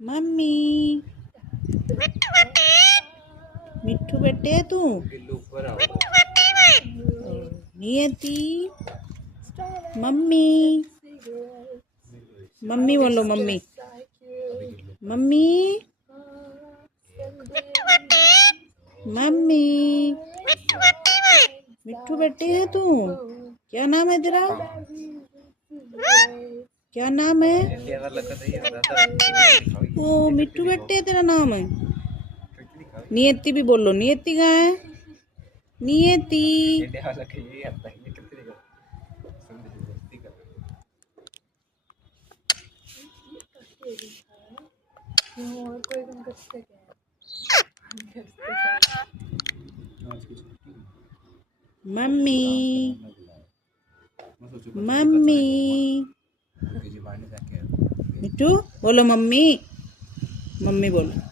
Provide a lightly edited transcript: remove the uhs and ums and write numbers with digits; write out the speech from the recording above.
Mummy मिट्ठू बेटे तू नियति मम्मी मम्मी बोलो मम्मी मम्मी मम्मी मिट्ठू बेटे है तू। क्या नाम है तेरा? क्या नाम है? ओ मिट्ठू बेटे तेरा नाम है। नियति भी बोलो। नियति कहाँ है? नियति मम्मी मम्मी मिट्टू बोलो मम्मी मम्मी बोलो।